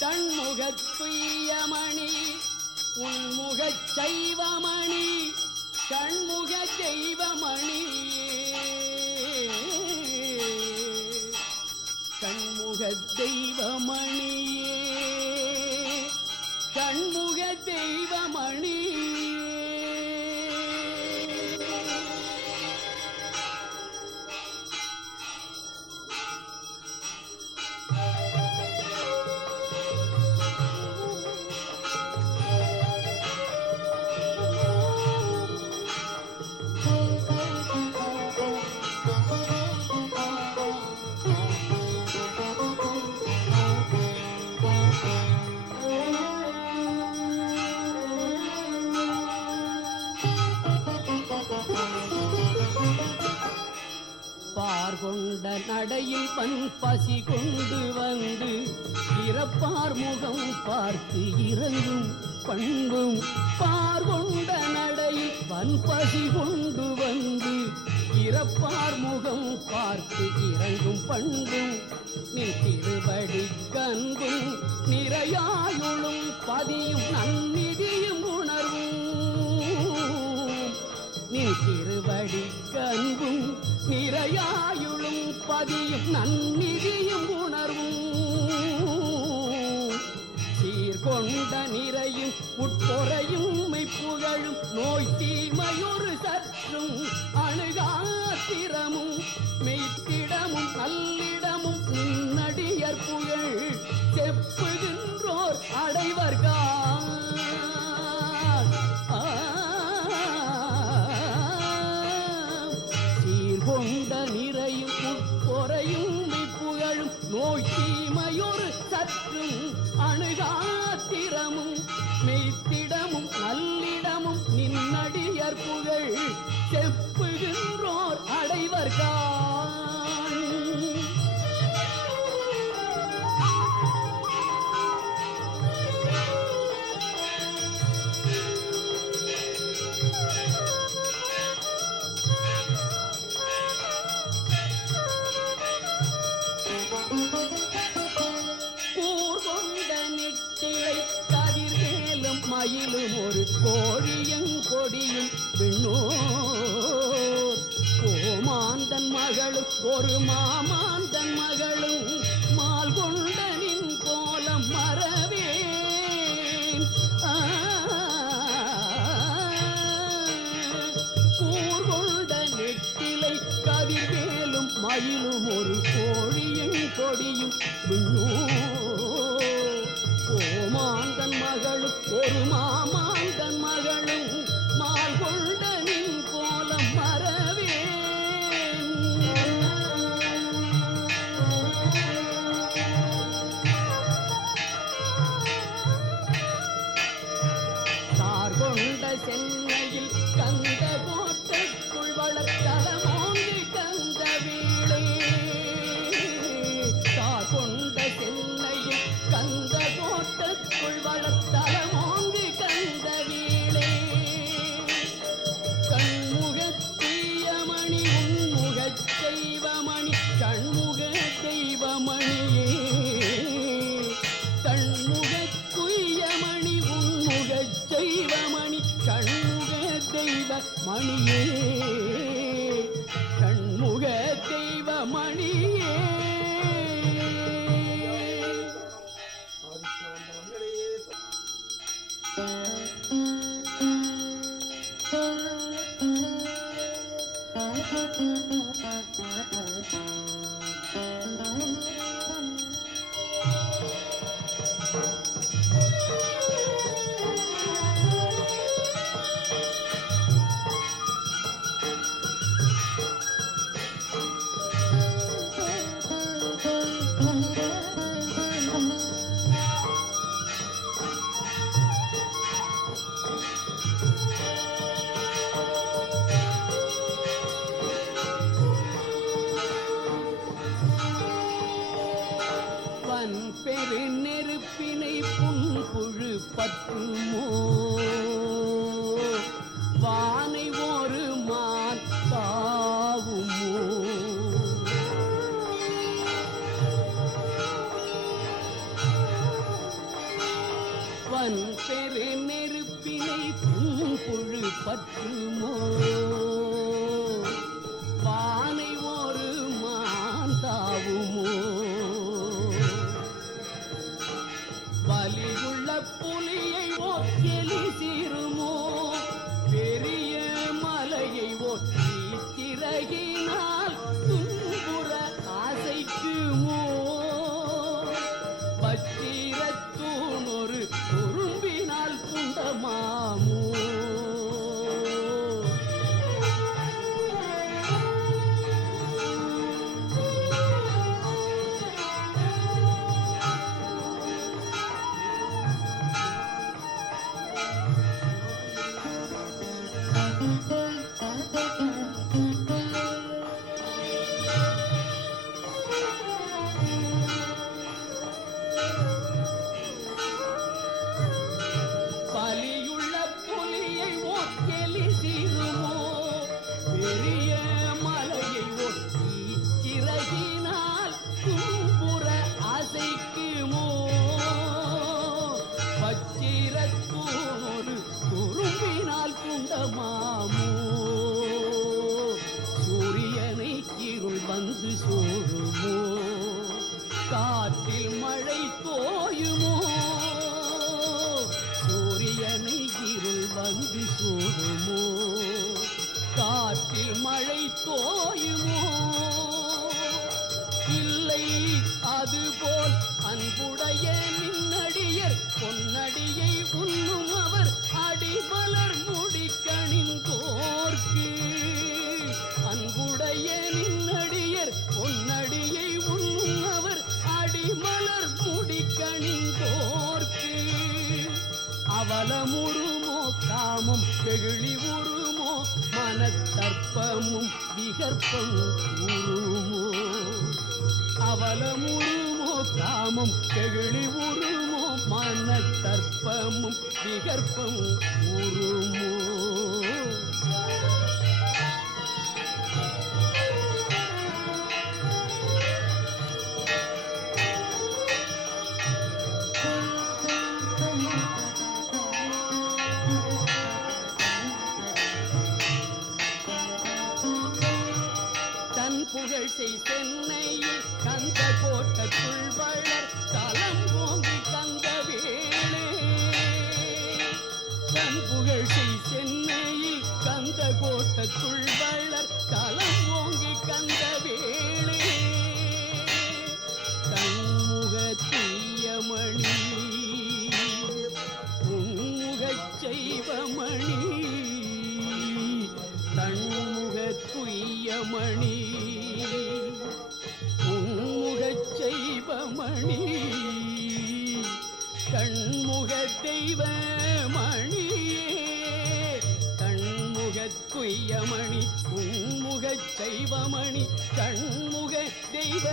தன்முகத் துய்யமணி உன்முகச் சைவமணி கண்முக தெய்வமணி கண்முக தெய்வமணியே கண்முக தெய்வமணி கொண்ட நடையில் பசி கொண்டு வந்து இறப்பார் முகம் பார்த்து இறங்கும் பண்பும் பார்கொண்ட நடையில் பசி கொண்டு வந்து இறப்பார் முகம் பார்த்து இறங்கும் பண்பும் நீ திருவடி கண்பும் நிறையாயுளும் பதியும் நன்னிதியும் உணர்வும் நீ திருவடி கண்பும் நிறையாயுளும் பதியும் நன்னிதியும் உணர்வும் சீர்கொண்ட நிறையும் உட்பொறையும் மெய்ப்புகழும் நோய் தீமையொரு சற்றும் அணுகாத்திரமும் மெய்த்திடமும் நல்லிடமும் நின்னடியர் புகழ் செப்புகின்றோர் அடைவர்கால் கொண்ட நிறையும் உட்பொறையும் புகழும் நோய் தீமையொரு சற்றும் அணுகாத்திரமும் மெய்த்திடமும் நல்லிடமும் நின்னடியர் புகழ் செப்புகின்றோர் அடைவர்கால் மயிலும் ஒரு கோழியும் கொடியும் விண்ணோர் கோமாந்தன் மகளும் ஒரு மாமாந்தன் மகளும் மால் கொண்ட நின் கோலம் மறவேன் கூர்கொண்ட நெட்டிலை கதிர்வேலும் மயிலும் ஒரு கோழியும் கொடியும் விண்ணோர் கோமாந்தன் மகளும் ஒரு மாமாந்தன் மகளும் மால் கொண்ட நின் கோலம் மறவேன் சார் கொண்ட சென்னையில் கந்த கோட்டைக்குள் வளர்த்தலமோங்கி கந்த வீளே சார் கொண்ட சென்னையில் கந்த கோட்டத்துள் வளர்த்தலமோங்கு கந்த வீளே கண்முகத் தீயமணி உன்முகச் தெய்வமணி கண்முக தெய்வமணியே கண்முகத் துய்யமணி உன்முகச் தெய்வமணி கண்முக தெய்வ மணியே கண்முக தெய்வமணியே பெரு நெருப்பினை புன்புழு பற்றுமோ வானை ஒரு மான் தாவுமோ வன் பெரு நெருப்பினை புழு பற்றுமோ வானை ஒரு மாந்தாவுமோ வலியுள்ள புலியை ஒக்கெலி சீருமோ பெரிய மலையை ஒற்றி சிறகினால் துன்புற ஆசைக்குமோ பச்சீரத்தூண் ஒரு குறும்பினால் புண்டமாமோ பலியுள்ள புலியை ஒக்கெலி சீருமோ பெரிய மலையை ஒட்டி சிறகினால் துன்புற அசைக்குமோ பச்சிரத்தூணொரு குறும்பினால் குண்டமாமோ சூரியனை இருள் வந்து சோறுமோ காற்றில் மழை தோயுமோ சூரியனை இருள் வந்து சூடுமோ காற்றில் மழை தோயுமோ இல்லை அதுபோல் அன்புடைய நின்னடியர் பொன்னடியை உண்ணும் அவர் அடிமலர் முடிக்கணிந்தோர்க்கு அன்புடைய நின்னடியர் பொன்னடியை உண்ணும் அவர் அடிமலர் முடிக்கணிந்தோர்க்கு அவலமுறுமோ காமம் வெகுளி உருமோ மனத்தற்பமும் விகற்பம் உருமோ அவலமுறுமோ காமம் வெகுளி உருமோ மனத்தற்பமும் விகற்பம் உருமோ புகழ் செய் சென்னையில் கந்த கோட்டத்துள் வளர் தலம் ஓங்கி கந்த வேளே தன் புகழ் செய் சென்னையில் கந்த கோட்டத்துள் வளர் தலம் ஓங்கி கந்த வேளே தன்முக தீயமணி உன்முகச் செய்வமணி தன்முக துய்யமணி உன்முகச் செய்வமணி கண்முக தெய்வமணியே தன்முகத் துய்யமணி உன்முகச் செய்வமணி கண்முக தெய்வ